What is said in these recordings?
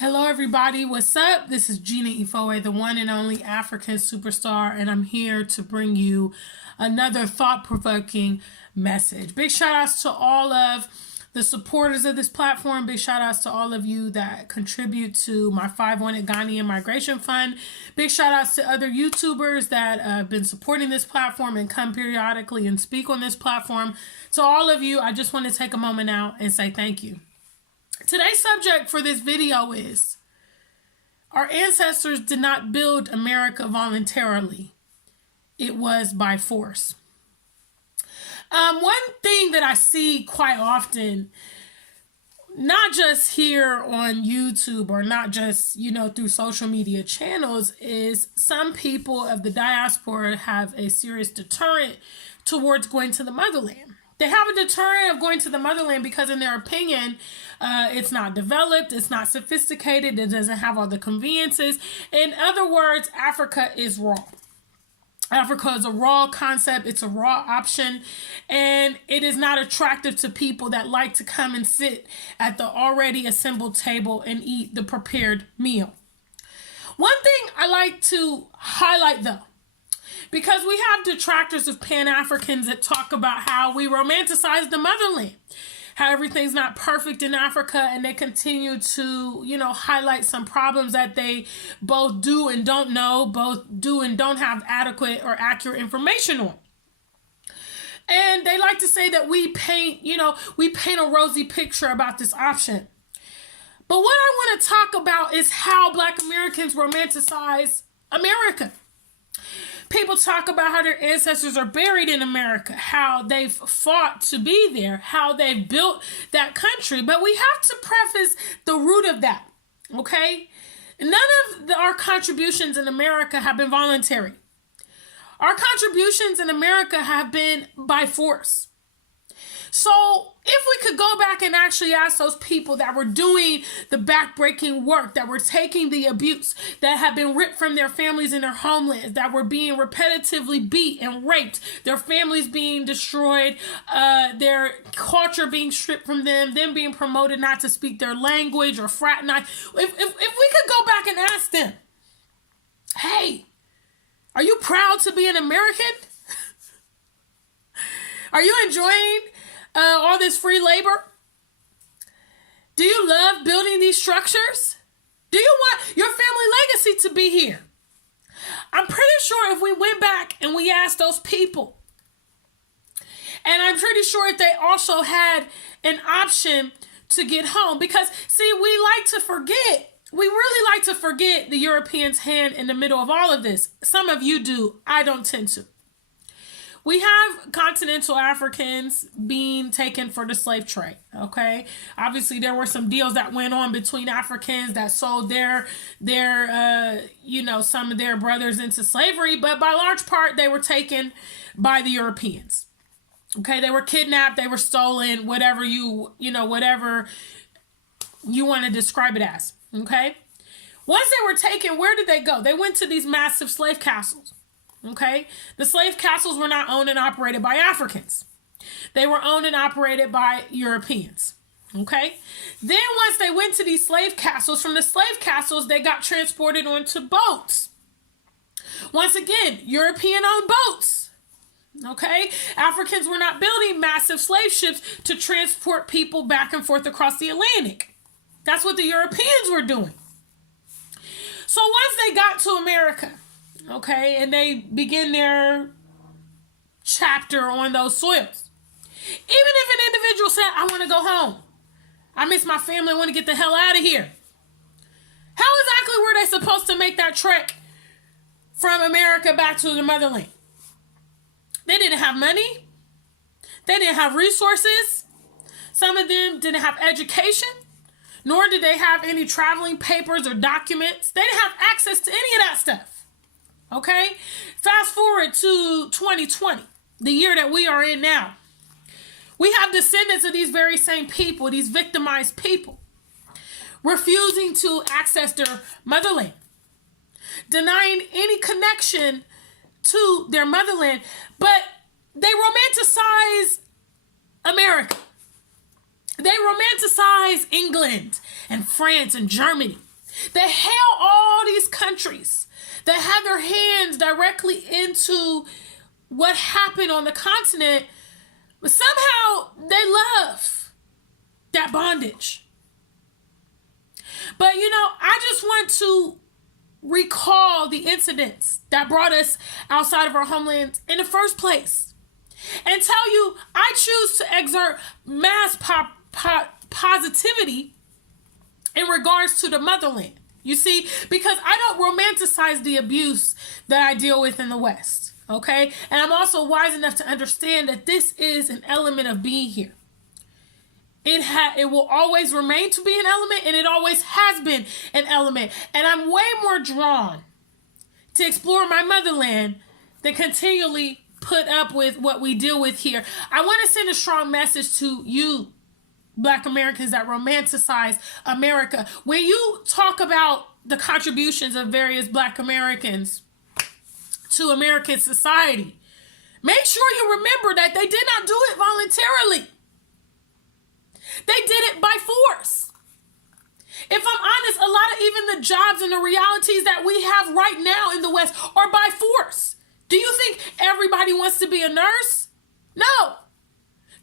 Hello, everybody. What's up? This is Gina Ifoe, the one and only African superstar, and I'm here to bring you another thought-provoking message. Big shout-outs to all of the supporters of this platform. Big shout-outs to all of you that contribute to my 5-1 Ghanaian Migration Fund. Big shout-outs to other YouTubers that have been supporting this platform and come periodically and speak on this platform. To all of you, I just want to take a moment now and say thank you. Today's subject for this video is, our ancestors did not build America voluntarily. It was by force. One thing that I see quite often, not just here on YouTube or not just, through social media channels, is some people of the diaspora have a serious deterrent towards going to the motherland. They have a deterrent of going to the motherland because, in their opinion, it's not developed, it's not sophisticated, it doesn't have all the conveniences. In other words, Africa is raw. Africa is a raw concept, it's a raw option, and it is not attractive to people that like to come and sit at the already assembled table and eat the prepared meal. One thing I like to highlight, though, because we have detractors of Pan-Africans that talk about how we romanticize the motherland, how everything's not perfect in Africa, and they continue to, highlight some problems that they both do and don't know, both do and don't have adequate or accurate information on. And they like to say that we paint a rosy picture about this option. But what I want to talk about is how Black Americans romanticize America. People talk about how their ancestors are buried in America, how they've fought to be there, how they've built that country. But we have to preface the root of that, okay? None of our contributions in America have been voluntary. Our contributions in America have been by force. So if we could go back and actually ask those people that were doing the backbreaking work, that were taking the abuse, that had been ripped from their families and their homelands, that were being repetitively beat and raped, their families being destroyed, their culture being stripped from them being promoted not to speak their language or fraternize. If we could go back and ask them, hey, are you proud to be an American? Are you enjoying all this free labor? Do you love building these structures? Do you want your family legacy to be here? I'm pretty sure if we went back and we asked those people, and I'm pretty sure if they also had an option to get home, because see, we really like to forget the Europeans' hand in the middle of all of this. Some of you do, I don't tend to. We have continental Africans being taken for the slave trade, okay? Obviously, there were some deals that went on between Africans that sold some of their brothers into slavery, but by large part, they were taken by the Europeans, okay? They were kidnapped, they were stolen, whatever you want to describe it as, okay? Once they were taken, where did they go? They went to these massive slave castles. Okay, the slave castles were not owned and operated by Africans. They were owned and operated by Europeans. Okay, then once they went to these slave castles, from the slave castles, they got transported onto boats. Once again, European-owned boats. Okay, Africans were not building massive slave ships to transport people back and forth across the Atlantic. That's what the Europeans were doing. So once they got to America, okay, and they begin their chapter on those soils, even if an individual said, I want to go home, I miss my family, I want to get the hell out of here, how exactly were they supposed to make that trek from America back to the motherland? They didn't have money. They didn't have resources. Some of them didn't have education, nor did they have any traveling papers or documents. They didn't have access to any of that stuff. Okay, fast forward to 2020, the year that we are in now. We have descendants of these very same people, these victimized people, refusing to access their motherland, denying any connection to their motherland, but they romanticize America. They romanticize England and France and Germany. They hail all these countries that have their hands directly into what happened on the continent, but somehow they love that bondage. But I just want to recall the incidents that brought us outside of our homeland in the first place and tell you I choose to exert mass positivity in regards to the motherland. You see, because I don't romanticize the abuse that I deal with in the West, okay? And I'm also wise enough to understand that this is an element of being here. It will always remain to be an element, and it always has been an element. And I'm way more drawn to explore my motherland than continually put up with what we deal with here. I want to send a strong message to you, Black Americans that romanticize America. When you talk about the contributions of various Black Americans to American society, make sure you remember that they did not do it voluntarily. They did it by force. If I'm honest, a lot of even the jobs and the realities that we have right now in the West are by force. Do you think everybody wants to be a nurse? No.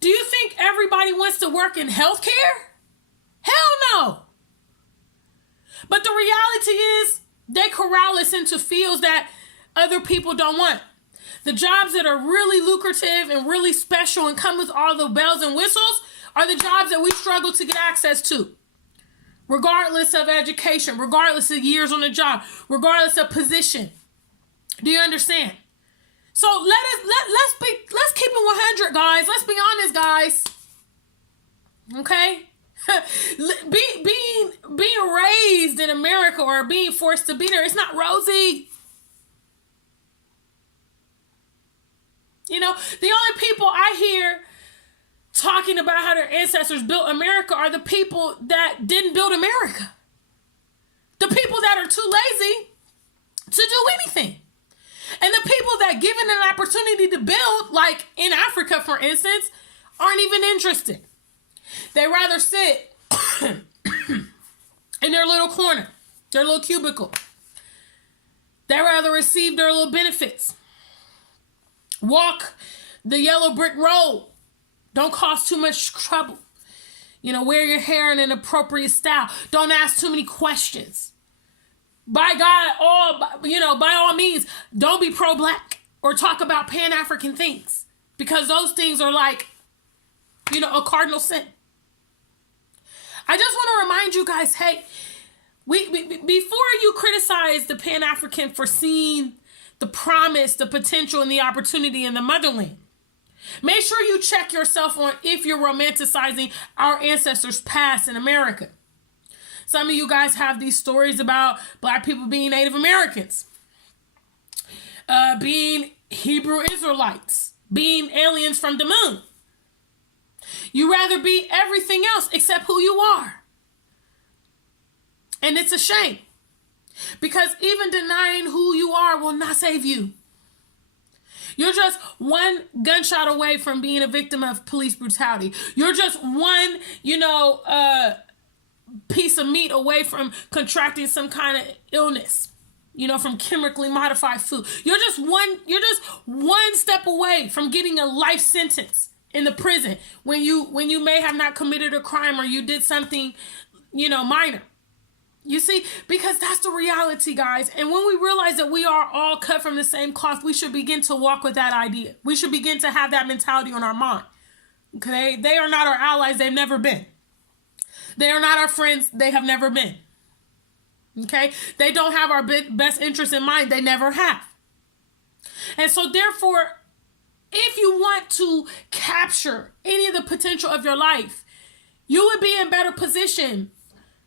Do you think everybody wants to work in healthcare? Hell no. But the reality is they corral us into fields that other people don't want. The jobs that are really lucrative and really special and come with all the bells and whistles are the jobs that we struggle to get access to. Regardless of education, regardless of years on the job, regardless of position. Do you understand? So let's keep it 100, guys. Let's be honest, guys. Okay? being raised in America or being forced to be there, it's not rosy. The only people I hear talking about how their ancestors built America are the people that didn't build America. The people that are too lazy to do anything. And the people that given an opportunity to build, like in Africa, for instance, aren't even interested. They rather sit in their little corner, their little cubicle. They rather receive their little benefits. Walk the yellow brick road. Don't cause too much trouble. Wear your hair in an appropriate style. Don't ask too many questions. By God, by all means, don't be pro-Black or talk about Pan-African things, because those things are like, a cardinal sin. I just want to remind you guys, hey, before you criticize the Pan-African for seeing the promise, the potential, and the opportunity in the motherland, make sure you check yourself on if you're romanticizing our ancestors' past in America. Some of you guys have these stories about Black people being Native Americans, being Hebrew Israelites, being aliens from the moon. You rather be everything else except who you are. And it's a shame, because even denying who you are will not save you. You're just one gunshot away from being a victim of police brutality. You're just one, piece of meat away from contracting some kind of illness, from chemically modified food. You're just one step away from getting a life sentence in the prison when you may have not committed a crime or you did something, minor. You see, because that's the reality, guys. And when we realize that we are all cut from the same cloth, we should begin to walk with that idea. We should begin to have that mentality on our mind. Okay? They are not our allies. They've never been. They are not our friends. They have never been. Okay? They don't have our best interest in mind. They never have. And so therefore, if you want to capture any of the potential of your life, you would be in better position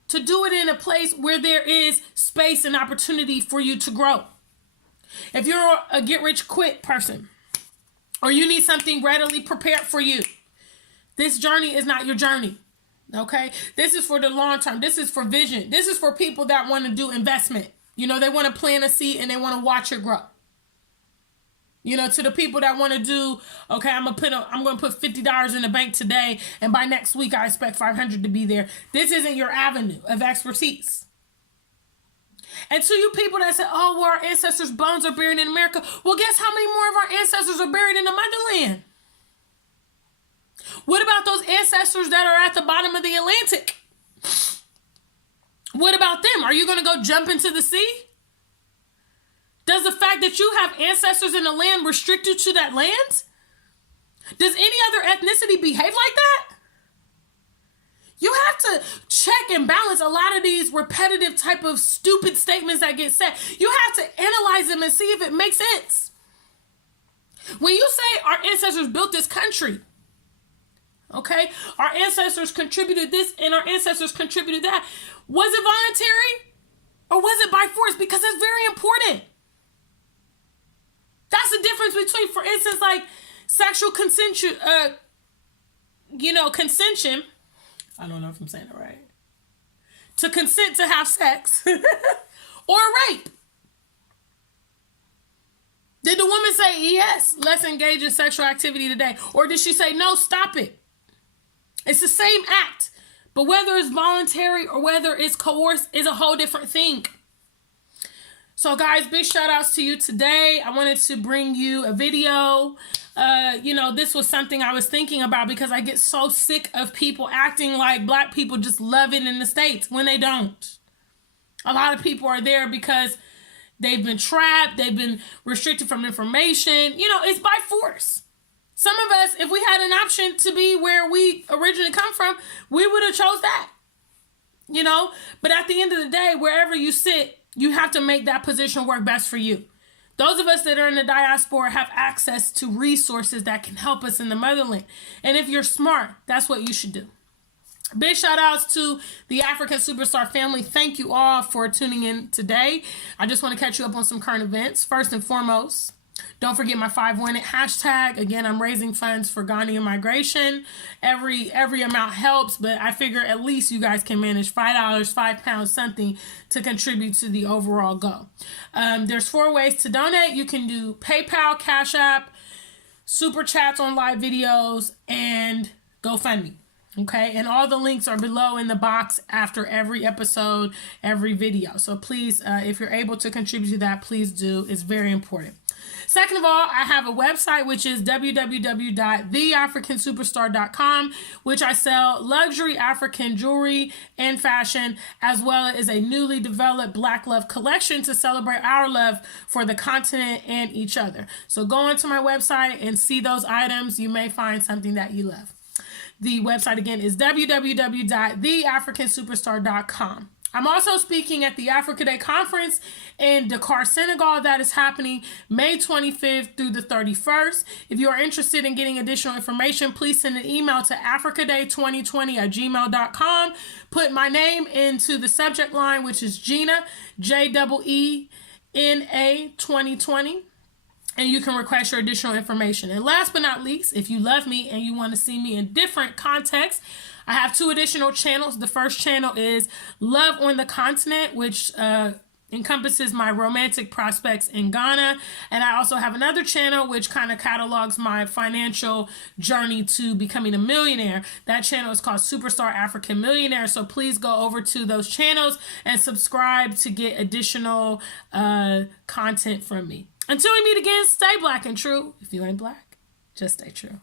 to do it in a place where there is space and opportunity for you to grow. If you're a get-rich-quick person, or you need something readily prepared for you, this journey is not your journey. Okay? This is for the long term. This is for vision. This is for people that want to do investment. They want to plant a seed and they want to watch it grow. To the people that want to do, okay, I'm going to put $50 in the bank today, and by next week I expect $500 to be there. This isn't your avenue of expertise. And to you people that say, oh, well, our ancestors' bones are buried in America. Well, guess how many more of our ancestors are buried in the motherland? What about those ancestors that are at the bottom of the Atlantic? What about them? Are you going to go jump into the sea? Does the fact that you have ancestors in the land restrict you to that land? Does any other ethnicity behave like that? You have to check and balance a lot of these repetitive type of stupid statements that get said. You have to analyze them and see if it makes sense. When you say our ancestors built this country, okay, our ancestors contributed this and our ancestors contributed that, was it voluntary or was it by force? Because that's very important. That's the difference between, for instance, like sexual consensual, consension. I don't know if I'm saying it right. To consent to have sex or rape. Did the woman say, yes, let's engage in sexual activity today? Or did she say, no, stop it? It's the same act. But whether it's voluntary or whether it's coerced is a whole different thing. So guys, big shout outs to you today. I wanted to bring you a video. This was something I was thinking about because I get so sick of people acting like black people just love it in the States when they don't. A lot of people are there because they've been trapped. They've been restricted from information. It's by force. Some of us, if we had an option to be where we originally come from, we would have chose that. But at the end of the day, wherever you sit, you have to make that position work best for you. Those of us that are in the diaspora have access to resources that can help us in the motherland. And if you're smart, that's what you should do. Big shout outs to the African Superstar family. Thank you all for tuning in today. I just want to catch you up on some current events. First and foremost, don't forget my 5-Win-It hashtag. Again, I'm raising funds for Ghanaian migration. Every amount helps, but I figure at least you guys can manage $5, £5, something to contribute to the overall goal. There's 4 ways to donate. You can do PayPal, Cash App, Super Chats on live videos, and GoFundMe. Okay, and all the links are below in the box after every episode, every video. So please, if you're able to contribute to that, please do. It's very important. Second of all, I have a website, which is www.theafricansuperstar.com, which I sell luxury African jewelry and fashion, as well as a newly developed Black Love collection to celebrate our love for the continent and each other. So go onto my website and see those items. You may find something that you love. The website again is www.theafricansuperstar.com. I'm also speaking at the Africa Day conference in Dakar, Senegal. That is happening May 25th through the 31st. If you are interested in getting additional information, please send an email to africaday2020@gmail.com. Put my name into the subject line, which is Gina, JEENA 2020. And you can request your additional information. And last but not least, if you love me and you want to see me in different contexts, I have 2 additional channels. The first channel is Love on the Continent, which encompasses my romantic prospects in Ghana. And I also have another channel which kind of catalogs my financial journey to becoming a millionaire. That channel is called Superstar African Millionaire. So please go over to those channels and subscribe to get additional content from me. Until we meet again, stay black and true. If you ain't black, just stay true.